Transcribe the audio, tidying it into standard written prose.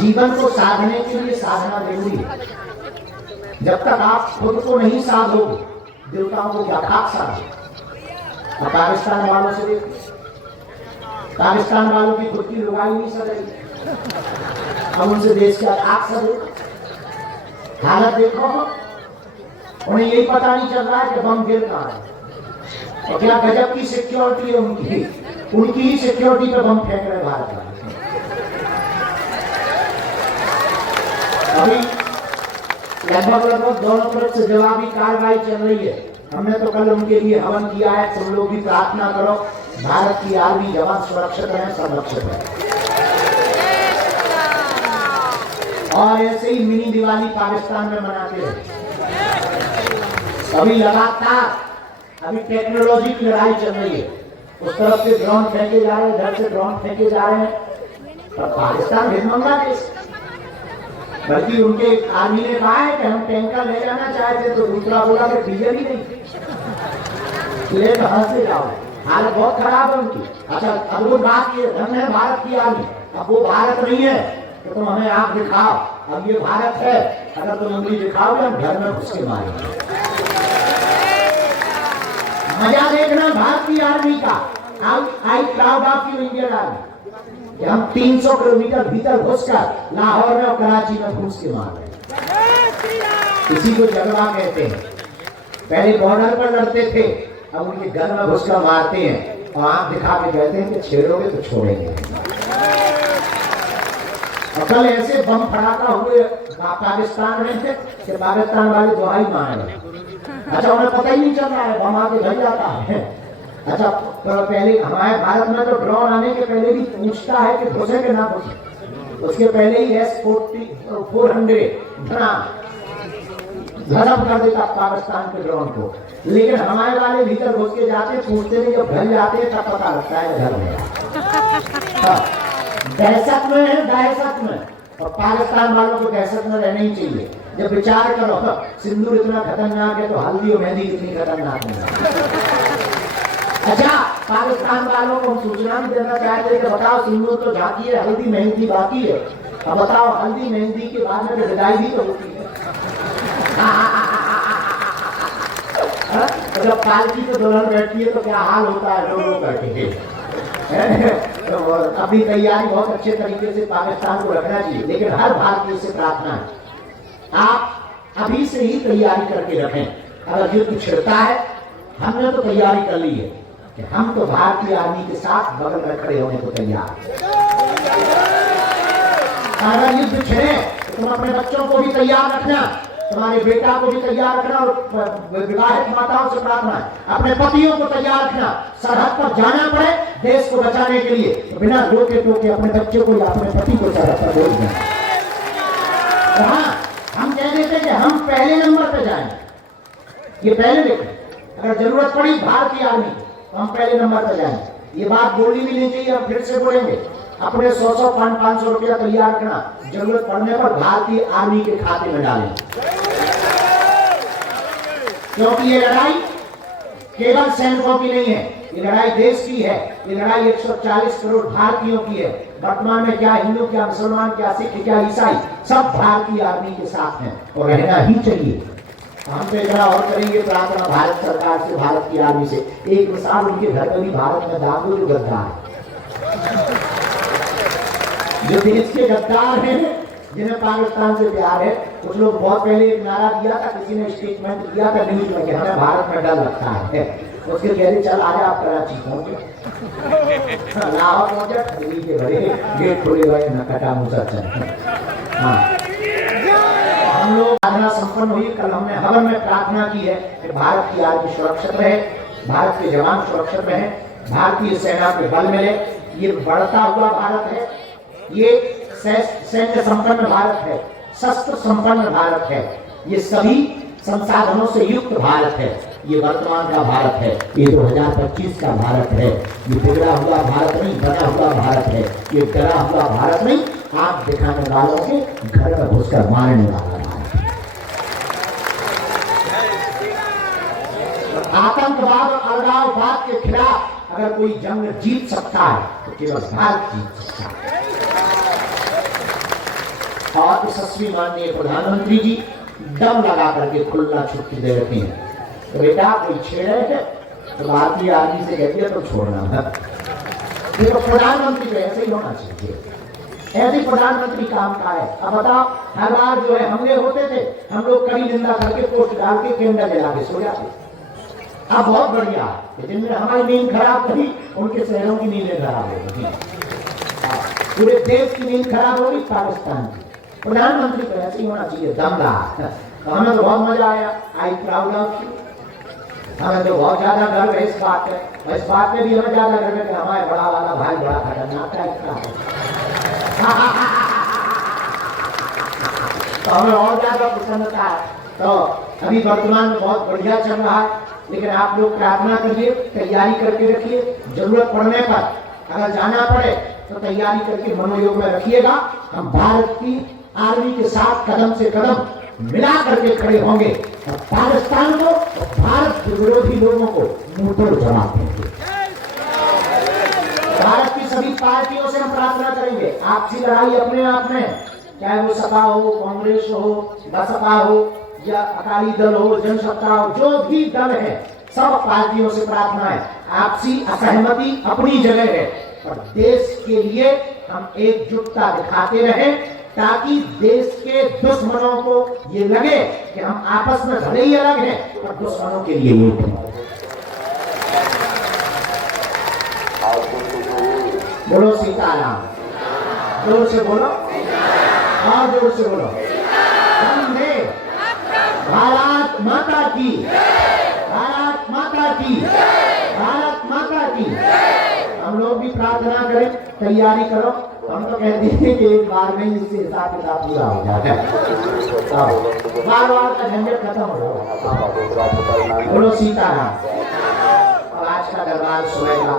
जीवन को साधने के लिए साधना जरूरी है। जब तक आप खुद को नहीं साधोगे, देवताओं को क्या खाक साधो। अब पाकिस्तान वालों से देखो, पाकिस्तान वालों की खुद की लुगाई नहीं सज रही, अब उनसे देश का खाक सजो। हालत देखो, उन्हें यही पता नहीं चल रहा है कि बम गिर कहां है। और क्या गजब की सिक्योरिटी है उनकी ही सिक्योरिटी पे बम फेंक रहे भारत वाले। अभी लगभग दोनों तरफ से जवाबी कार्रवाई चल रही है। हमने तो कल उनके लिए हवन किया है। तुम लोग भी प्रार्थना करो, भारत की आर्मी जवान सुरक्षित रहे, संरक्षित रहे। और ऐसे ही मिनी दिवाली पाकिस्तान में मनाते रहे। अभी लगातार अभी टेक्नोलॉजी की लड़ाई चल रही है। उस तरफ से ड्रोन फेंके जा रहे हैं, इधर से ड्रोन फेंके जा रहे हैं। पर पाकिस्तान हिजमंगा देश, बल्कि उनके आर्मी ने कहा है कि हम टैंकर ले जाना चाहते तो दूसरा बोला कि डीजल ही नहीं ले, कहां से जाओ। हालत बहुत खराब है उनकी। अच्छा, अब वो बात ये धन है भारत की आर्मी, अब वो भारत नहीं है तो तुम हमें आंख दिखाओ। अब ये भारत है, अगर तुम उंगली दिखाओगे हम घर में घुस के मारेंगे। मजा देखना भारत की आर्मी का। I proud of you Indian army. हम 300 किलोमीटर भीतर घुसकर लाहौर में और कराची में घुस के मार रहे। इसी को जगवा कहते हैं। पहले बॉर्डर पर लड़ते थे, अब उनके घर में घुसकर मारते हैं और आंख दिखा के कहते हैं कि छेड़ोगे तो छोड़ेंगे। और कल ऐसे बम फड़ाका हुए पाकिस्तान में कि पाकिस्तान वाले दुहाई मार रहे। अच्छा, उन्हें पता ही नहीं चल रहा है, बम आके ढल जाता है। अच्छा, तो पहले हमारे भारत में तो ड्रोन आने के पहले भी पूछता है कि घुसे कि ना घुसे। उसके पहले ही S-400 धरम कर देता पाकिस्तान के ड्रोन को। लेकिन हमारे वाले भीतर घुस के जाते, पूछते नहीं, जब ढल जाते हैं तब पता लगता है घर में। दहशत में है, दहशत में। और पाकिस्तान वालों को दहशत में रहना ही चाहिए। जब विचार करो सिंदूर इतना खतरनाक है तो हल्दी और मेहंदी इतनी खतरनाक नहीं। अच्छा, पाकिस्तान वालों को हम सूचना भी देना चाहते हैं कि बताओ, सिंदूर तो झांकी है, हल्दी मेहंदी बाकी है। अब बताओ, हल्दी मेहंदी के बाद में विदाई भी तो होती है। जब पालकी तो दुल्हन बैठती है तो क्या हाल होता है लोगों का। तो अभी तैयारी बहुत अच्छे तरीके से पाकिस्तान को रखना चाहिए। लेकिन हर भारतीय से प्रार्थना है, आप अभी से ही तैयारी करके रखें। अगर युद्ध छिड़ता है, हमने तो तैयारी कर ली है कि हम तो भारतीय आर्मी के साथ बगल में खड़े होने को तैयार। अगर युद्ध छिड़े तो तुम अपने बच्चों को भी तैयार रखना, तुम्हारे बेटा को भी तैयार रखना। और विवाहित माताओं से प्रार्थना है, अपने पतियों को तैयार रखना। सरहद पर जाना पड़े देश को बचाने के लिए तो बिना रोके टोके अपने बच्चों को या अपने पति को सरहद पर बोल दें। हाँ, हम कह देते कि हम पहले नंबर पे जाएंगे, ये पहले देखें। अगर जरूरत पड़ी भारतीय आर्मी तो हम पहले नंबर पे जाएंगे। ये बात बोलनी भी नहीं चाहिए, हम फिर से बोलेंगे। अपने 100-500 रुपया तैयार रखना, जरूरत पड़ने पर भारतीय आर्मी के खाते में डालें। क्योंकि ये लड़ाई केवल सैनिकों की नहीं है, ये लड़ाई देश की है। ये लड़ाई 140 करोड़ भारतीयों की है। वर्तमान में क्या हिंदू, क्या मुसलमान, क्या सिख, क्या ईसाई, सब भारतीय आर्मी के साथ हैं और रहना ही चाहिए। हम तो इतना और करेंगे प्रार्थना भारत सरकार से, भारत की आर्मी से। एक मिसाल, उनके घर में भी भारत में दादू जो गद्दार है, जो देश के गद्दार हैं, जिन्हें पाकिस्तान से प्यार है। कुछ लोग बहुत पहले एक नारा दिया था, किसी ने स्टेटमेंट दिया था न्यूज में कि हमें भारत में डर लगता है। उसके कह रहे चल आजा आप कराची पहुंचे, लाहौर पहुंचे, दिल्ली के बड़े गेट खोले गए, नकटा मुसलसल। हाँ, हम लोग साधना संपन्न हुई। कल हमने हवन में प्रार्थना की है कि भारत की आर्मी सुरक्षित रहे, भारत के जवान सुरक्षित रहे, भारतीय सेना को बल मिले। ये बढ़ता हुआ भारत है, ये सैन्य संपन्न भारत है, शस्त्र संपन्न भारत है, ये सभी संसाधनों से युक्त भारत है। ये वर्तमान का भारत है, ये 2025 का भारत है। ये बिगड़ा हुआ भारत नहीं, बना हुआ भारत है। ये डरा हुआ भारत नहीं, आंख दिखाने वालों के घर में घुसकर मारने वाला भारत है। आतंकवाद और अलगाववाद के खिलाफ अगर कोई जंग जीत सकता है तो केवल भारत जीत सकता है। और यशस्वी माननीय प्रधानमंत्री जी दम लगा करके खुला छुट्टी दे रखी है। तो बेटा कोई छेड़े है तो भारतीय आर्मी से कहती है तो छोड़ना है। ये तो प्रधानमंत्री को ऐसे ही होना चाहिए, ऐसे प्रधानमंत्री काम का है। अब बताओ, हर बार जो है हमले होते थे, हम लोग कड़ी निंदा करके पोस्ट डाल के कैंडल जला के सो जाते। अब बहुत बढ़िया है, जिनने हमारी नींद खराब करी उनके शहरों की नींदें खराब हो गई, पूरे देश की नींद खराब होगी पाकिस्तान की। प्रधानमंत्री को ऐसे ही होना चाहिए, दमदार। हमें तो बहुत मजा आया, आई प्राउड ऑफ यू। हमें तो बहुत ज्यादा गर्व है इस बात में, इस बात में भी हमें ज्यादा गर्व है कि हमारे बड़ा वाला भाई बड़ा खतरनाक है तो हमें और ज्यादा प्रसन्नता है। तो अभी वर्तमान में बहुत बढ़िया चल रहा है, लेकिन आप लोग प्रार्थना करिए, तैयारी करके रखिए। जरूरत पड़ने पर अगर जाना पड़े तो तैयारी करके मनोयोग में रखिएगा। हम भारत की आर्मी के साथ कदम से कदम मिला करके खड़े होंगे और पाकिस्तान को और भारत के विरोधी लोगों को मुंह तोड़ जवाब देंगे। भारत की सभी पार्टियों से हम प्रार्थना करेंगे, आपसी लड़ाई अपने आप में, चाहे वो सपा हो, कांग्रेस हो, बसपा हो या अकाली दल हो, जनसत्ता हो, जो भी दल है, सब पार्टियों से प्रार्थना है, आपसी असहमति अपनी जगह है, और देश के लिए हम एकजुटता दिखाते रहें, ताकि देश के दुश्मनों को ये लगे कि हम आपस में भले ही अलग हैं और दुश्मनों के लिए एक हैं। बोलो सीताराम, जोर से बोलो और जोर से बोलो। वंदे भारत माता की, भारत माता की, भारत माता की। हम लोग भी प्रार्थना करें, तैयारी करो। हम तो कहते हैं कि एक बार में इससे हिसाब किताब पूरा हो जाए, बार बार का झंझट खत्म हो जाए। बोलो सीताराम। और आज का दरबार सुनेगा